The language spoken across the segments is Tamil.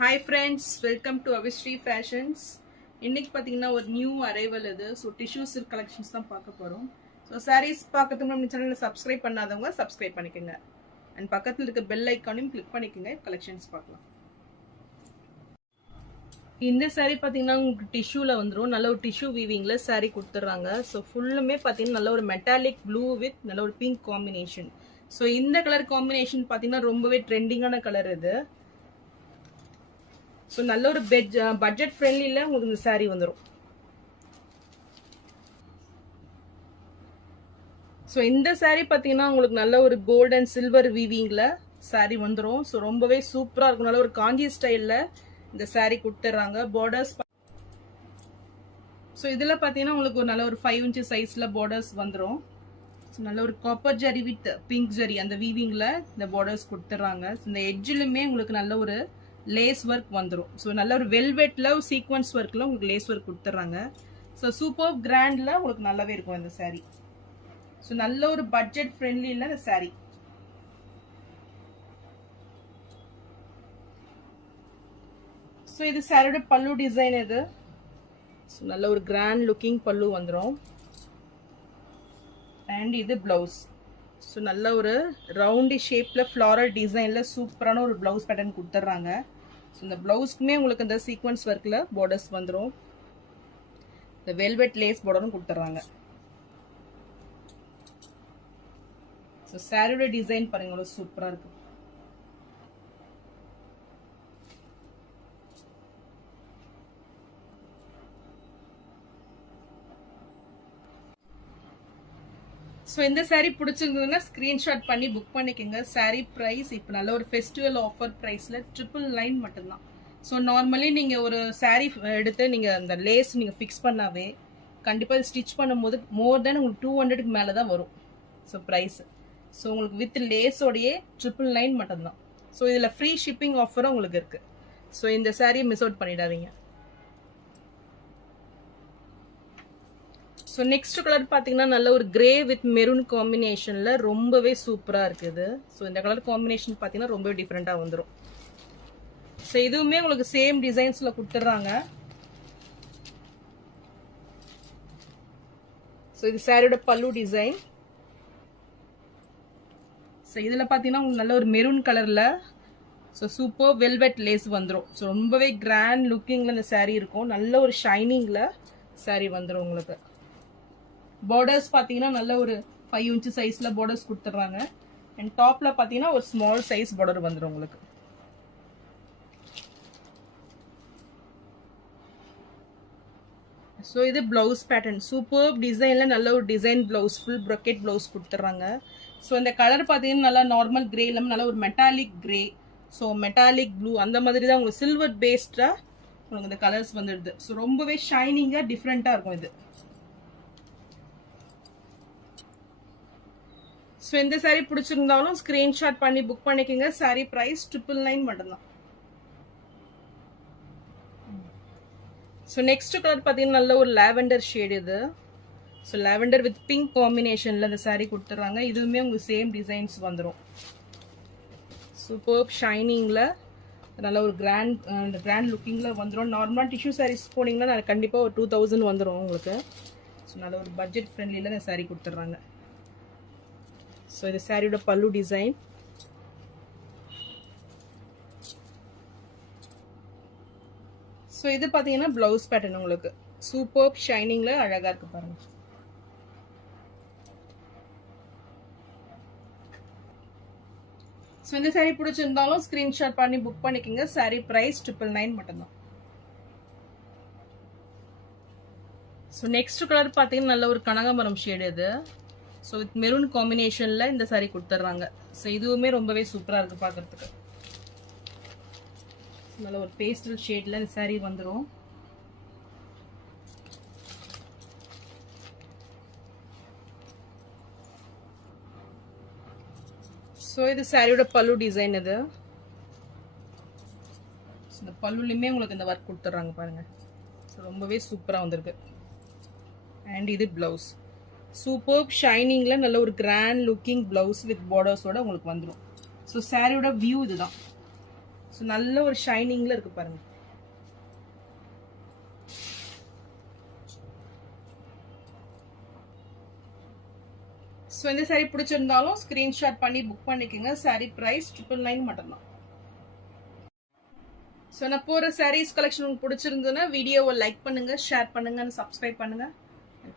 Hi friends, welcome to Avishri Fashions. இன்னைக்கு பாத்தீங்கன்னா ஒரு நியூ அரைவல் இது. ஸோ டிஷ்யூ சில்க் கலெக்ஷன்ஸ் தான் பார்க்க போறோம். ஸோ சாரீஸ் பார்க்கறதுக்கு நம்ம சேனலை சப்ஸ்கிரைப் பண்ணாதவங்க சப்ஸ்கிரைப் பண்ணிக்கோங்க. அண்ட் பக்கத்தில் இருக்க பெல் ஐக்கானையும் கிளிக் பண்ணிக்கோங்க. கலெக்ஷன்ஸ் பார்க்கலாம். இந்த சாரீ பார்த்தீங்கன்னா உங்களுக்கு டிஷ்யூவில் வந்துடும். நல்ல ஒரு டிஷ்யூ வீவிங்கில் சாரீ கொடுத்துட்றாங்க. ஸோ ஃபுல்லுமே பார்த்தீங்கன்னா நல்ல ஒரு மெட்டாலிக் ப்ளூ வித் நல்ல ஒரு பிங்க் காம்பினேஷன். ஸோ இந்த கலர் காம்பினேஷன் பார்த்தீங்கன்னா ரொம்பவே ட்ரெண்டிங்கான கலர் இது. ஸோ நல்ல ஒரு பட்ஜெட் ஃப்ரெண்ட்லியில் உங்களுக்கு இந்த சாரீ வந்துடும். ஸோ இந்த சாரீ பார்த்தீங்கன்னா உங்களுக்கு நல்ல ஒரு கோல்ட் அண்ட் சில்வர் வீவிங்கில் சாரீ வந்துடும். ஸோ ரொம்பவே சூப்பராக இருக்கும். நல்ல ஒரு காஞ்சி ஸ்டைலில் இந்த சாரீ கொடுத்துட்றாங்க. பார்டர்ஸ் ஸோ இதில் பார்த்தீங்கன்னா உங்களுக்கு ஒரு நல்ல ஒரு 5 inch சைஸில் பார்டர்ஸ் வந்துடும். ஸோ நல்ல ஒரு copper zari with pink zari அந்த வீவிங்கில் இந்த பார்டர்ஸ் கொடுத்துட்றாங்க. இந்த எட்ஜிலுமே உங்களுக்கு நல்ல ஒரு லேஸ் ஒர்க் வந்துடும். ஸோ நல்ல ஒரு வெல்வெட்ல சீக்வன்ஸ் ஒர்க்ல உங்களுக்கு லேஸ் ஒர்க் கொடுத்துட்றாங்க. ஸோ சூப்பர் கிராண்ட்ல உங்களுக்கு நல்லாவே இருக்கும் இந்த சாரீ. ஸோ நல்ல ஒரு பட்ஜெட் ஃப்ரெண்ட்லில இந்த சாரீ. ஸோ இது சாரியோட பல்லு டிசைன் இது. ஸோ நல்ல ஒரு கிராண்ட் லுக்கிங் பல்லு வந்துடும். அண்ட் இது பிளவுஸ். ஸோ நல்ல ஒரு ரவுண்டி ஷேப்ல ஃப்ளாரல் டிசைன்ல சூப்பரான ஒரு பிளவுஸ் பேட்டர்ன் கொடுத்துட்றாங்க. ஸோ இந்த பிளவுஸ்க்குமே உங்களுக்கு இந்த சீக்வன்ஸ் ஒர்க்ல பார்டர்ஸ் வந்துடும். இந்த வெல்வெட் லேஸ் பார்டரும் கொடுத்துட்றாங்க. ஸோ சாரியோட டிசைன் பாருங்க எவ்வளோ சூப்பரா இருக்கு. ஸோ இந்த சாரீ பிடிச்சிருந்ததுன்னா ஸ்க்ரீன்ஷாட் பண்ணி புக் பண்ணிக்கோங்க. சாரீ ப்ரைஸ் இப்போ நல்ல ஒரு ஃபெஸ்டிவல் ஆஃபர் ப்ரைஸில் 999 மட்டும்தான். ஸோ நார்மலி நீங்கள் ஒரு சாரீ எடுத்து நீங்கள் அந்த லேஸ் நீங்கள் ஃபிக்ஸ் பண்ணாவே கண்டிப்பாக ஸ்டிச் பண்ணும்போது மோர் தென் உங்களுக்கு 200க்கு மேலே தான் வரும். ஸோ ப்ரைஸ் ஸோ உங்களுக்கு வித் லேஸோடையே 999 மட்டும்தான். ஸோ இதில் ஃப்ரீ ஷிப்பிங் ஆஃபரும் உங்களுக்கு இருக்குது. ஸோ இந்த சாரியை மிஸ் அவுட் பண்ணிடாதீங்க. ஸோ நெக்ஸ்ட் கலர் பார்த்தீங்கன்னா நல்ல ஒரு கிரே வித் மெரூன் காம்பினேஷனில் ரொம்பவே சூப்பராக இருக்குது. ஸோ இந்த கலர் காம்பினேஷன் பார்த்தீங்கன்னா ரொம்பவே டிஃப்ரெண்ட்டாக வந்துடும். ஸோ இதுவுமே உங்களுக்கு சேம் டிசைன்ஸில் கொடுத்துட்றாங்க. ஸோ இது சாரியோட பல்லு டிசைன். ஸோ இதில் பார்த்தீங்கன்னா உங்களுக்கு நல்ல ஒரு மெரூன் கலரில் ஸோ சூப்பர் வெல்வெட் லேஸ் வந்துடும். ஸோ ரொம்பவே கிராண்ட் லுக்கிங்கில் இந்த சாரீ இருக்கும். நல்ல ஒரு ஷைனிங்கில் சாரீ வந்துடும் உங்களுக்கு. பார்டர்ஸ் பார்த்தீங்கன்னா நல்ல ஒரு 5 inch சைஸில் பார்டர்ஸ் கொடுத்துட்றாங்க. அண்ட் டாப்பில் பார்த்தீங்கன்னா ஒரு ஸ்மால் சைஸ் பார்டர் வந்துடும் உங்களுக்கு. ஸோ இது பிளவுஸ் பேட்டர்ன் சூப்பர் டிசைனில் நல்ல ஒரு டிசைன் பிளவுஸ் ஃபுல் ப்ரொக்கெட் பிளவுஸ் கொடுத்துட்றாங்க. ஸோ இந்த கலர் பார்த்தீங்கன்னா நல்லா நார்மல் கிரே இல்லாமல் நல்ல ஒரு metallic grey, so metallic blue அந்த மாதிரி தான் உங்களுக்கு சில்வர் பேஸ்டாக உங்களுக்கு இந்த கலர்ஸ் வந்துடுது. ஸோ ரொம்பவே ஷைனிங்காக டிஃப்ரெண்ட்டாக இருக்கும் இது. ஸோ இந்த சாரீ பிடிச்சிருந்தாலும் ஸ்க்ரீன்ஷாட் பண்ணி புக் பண்ணிக்கோங்க. சாரீ ப்ரைஸ் 999 மட்டும்தான். ஸோ நெக்ஸ்ட் கலர் பார்த்தீங்கன்னா நல்ல ஒரு லாவெண்டர் ஷேட் இது. ஸோ லாவெண்டர் வித் பிங்க் காம்பினேஷனில் இந்த சாரீ கொடுத்துட்றாங்க. இதுவுமே உங்களுக்கு சேம் டிசைன்ஸ் வந்துடும். சூப்பர் ஷைனிங்கில் நல்ல ஒரு கிராண்ட் லுக்கிங்கில் வந்துடும். நார்மலாக டிஷ்யூ சாரீஸ் போனீங்கன்னா கண்டிப்பாக ஒரு 2000 வந்துடும் உங்களுக்கு. ஸோ நல்ல ஒரு பட்ஜெட் ஃப்ரெண்ட்லியில் இந்த சாரீ கொடுத்துட்றாங்க. ஸோ இது சாரியோட பல்லு டிசைன். ஸோ இது பார்த்தீங்கன்னா பிளவுஸ் பேட்டர்ன் உங்களுக்கு சூப்பர் ஷைனிங்கில் அழகாக இருக்கு பாருங்க. ஸோ இந்த சாரீ பிடிச்சிருந்தாலும் ஸ்க்ரீன்ஷாட் பண்ணி புக் பண்ணிக்கோங்க. சாரீ ப்ரைஸ் 999 மட்டும்தான். ஸோ நெக்ஸ்ட் கலர் பார்த்தீங்கன்னா நல்ல ஒரு கனகாம்பரம் ஷேடு இது. ஸோ வித் மெரூன் காம்பினேஷனில் இந்த சாரீ கொடுத்துட்றாங்க. ஸோ இதுவுமே ரொம்பவே சூப்பராக இருக்குது பார்க்குறதுக்கு. நல்ல ஒரு பேஸ்டல் ஷேடில் இந்த சாரீ வந்துடும். ஸோ இது சாரியோட பல்லு டிசைன் இது. இந்த பல்லுலையுமே உங்களுக்கு இந்த ஒர்க் கொடுத்துட்றாங்க பாருங்கள். ஸோ ரொம்பவே சூப்பராக வந்திருக்கு. அண்ட் இது பிளவுஸ் சூப்பர் ஷைனிங்ல நல்ல ஒரு கிராண்ட் லுக்கிங் பிளவுஸ் வித் பார்டர்ஸோட உங்களுக்கு வந்துடும். ஸோ சாரியோட வியூ இதுதான். ஸோ ஸோ நல்ல ஒரு ஷைனிங்ல இருக்கு பாருங்க. ஸோ இந்த saree பிடிச்சிருந்தாலும் ஸ்கிரீன்ஷாட் பண்ணி புக் பண்ணிக்கோங்க. saree price 999 மட்டும்தான். ஸோ நான் போகிற சாரீஸ் கலெக்ஷன் உங்களுக்கு பிடிச்சிருந்ததுன்னா வீடியோவை லைக் பண்ணுங்க, ஷேர் பண்ணுங்க, சப்ஸ்கிரைப் பண்ணுங்க,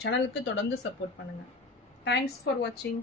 சேனலுக்கு தொடர்ந்து சப்போர்ட் பண்ணுங்க. தேங்க்ஸ் ஃபார் வாட்சிங்.